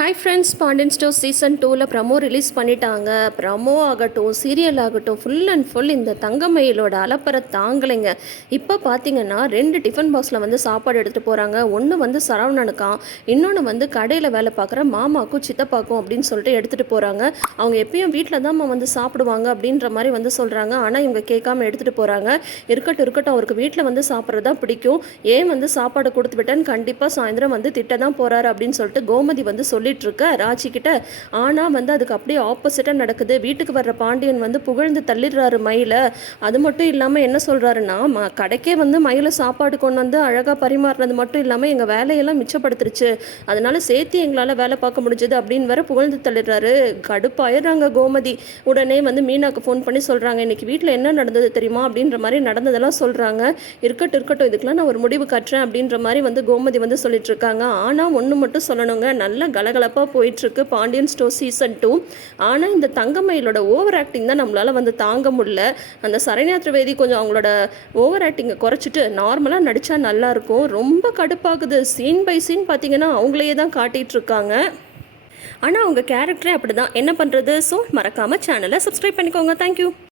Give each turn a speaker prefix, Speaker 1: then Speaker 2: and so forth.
Speaker 1: Hi friends Pandian Store season டூவில் promo release பண்ணிட்டாங்க. Promo ஆகட்டும் சீரியல் ஆகட்டும் ஃபுல் அண்ட் ஃபுல் இந்த தங்கமயிலோட அலப்பறை தாங்கலைங்க. இப்போ பார்த்தீங்கன்னா ரெண்டு டிஃபன் பாக்ஸில் வந்து சாப்பாடு எடுத்துகிட்டு போகிறாங்க ஒன்று வந்து சரவணனுக்கான் இன்னொன்று வந்து கடையில் வேலை பார்க்குற மாமாக்கும் சித்தப்பாக்கும் அப்படின்னு சொல்லிட்டு எடுத்துகிட்டு போகிறாங்க அவங்க எப்பயும் வீட்டில் தான் வந்து சாப்பிடுவாங்க அப்படின்ற மாதிரி வந்து சொல்கிறாங்க ஆனால் இவங்க கேட்காம எடுத்துகிட்டு போகிறாங்க இருக்கட்டும் இருக்கட்டும் அவருக்கு வீட்டில் வந்து சாப்பிட்றதா பிடிக்கும். ஏன் வந்து சாப்பாடு கொடுத்து விட்டேன்னு கண்டிப்பாக சாயந்தரம் வந்து திட்ட தான் போகிறாரு அப்படின்னு சொல்லிட்டு கோமதி வந்து சொல்லி சொல்லிட்டு இருக்க ராஜி கிட்ட ஆனால் வந்து அதுக்கு அப்படியே ஆப்போசிட்டாக நடக்குது. வீட்டுக்கு வர்ற பாண்டியன் வந்து புகழ்ந்து தள்ளிடுறாரு மயில. அது மட்டும் இல்லாமல் என்ன சொல்கிறாருன்னா ம கடைக்கே வந்து மயிலை சாப்பாடு கொண்டு வந்து அழகாக பரிமாறினது மட்டும் இல்லாமல் எங்கள் வேலையெல்லாம் மிச்சப்படுத்துருச்சு. அதனால சேர்த்து எங்களால் வேலை பார்க்க முடிஞ்சது அப்படின்னு வேற புகழ்ந்து தள்ளிடுறாரு. கடுப்பாயிடுறாங்க கோமதி. உடனே வந்து மீனாக்கு ஃபோன் பண்ணி சொல்கிறாங்க இன்னைக்கு வீட்டில் என்ன நடந்தது தெரியுமா? அப்படின்ற மாதிரி நடந்ததெல்லாம் சொல்கிறாங்க இருக்கட்டும் இருக்கட்டும் இதுக்கெல்லாம் நான் ஒரு முடிவு கட்டுறேன் அப்படின்ற மாதிரி வந்து கோமதி வந்து சொல்லிட்டு இருக்காங்க ஆனால் ஒன்று மட்டும் சொல்லணுங்க. நல்ல கலகலப்பாக போயிட்டுருக்கு. பாண்டியன் ஸ்டோர் சீசன் டூ ஆனால் இந்த தங்கமயிலோட ஓவர் ஆக்டிங் தான் நம்மளால் வந்து தாங்க முடியல. அந்த சரண்யா திரிவேதி கொஞ்சம் அவங்களோட ஓவர் ஆக்டிங்கை குறைச்சிட்டு நார்மலாக நடித்தா நல்லாயிருக்கும். ரொம்ப கடுப்பாகுது. சீன் பை சீன் பார்த்தீங்கன்னா அவங்களையே தான் காட்டிகிட்டு இருக்காங்க ஆனால் அவங்க கேரக்டரே அப்படி தான் என்ன பண்ணுறது ஸோ மறக்காமல் சேனலை சப்ஸ்கிரைப் பண்ணிக்கோங்க. தேங்க்யூ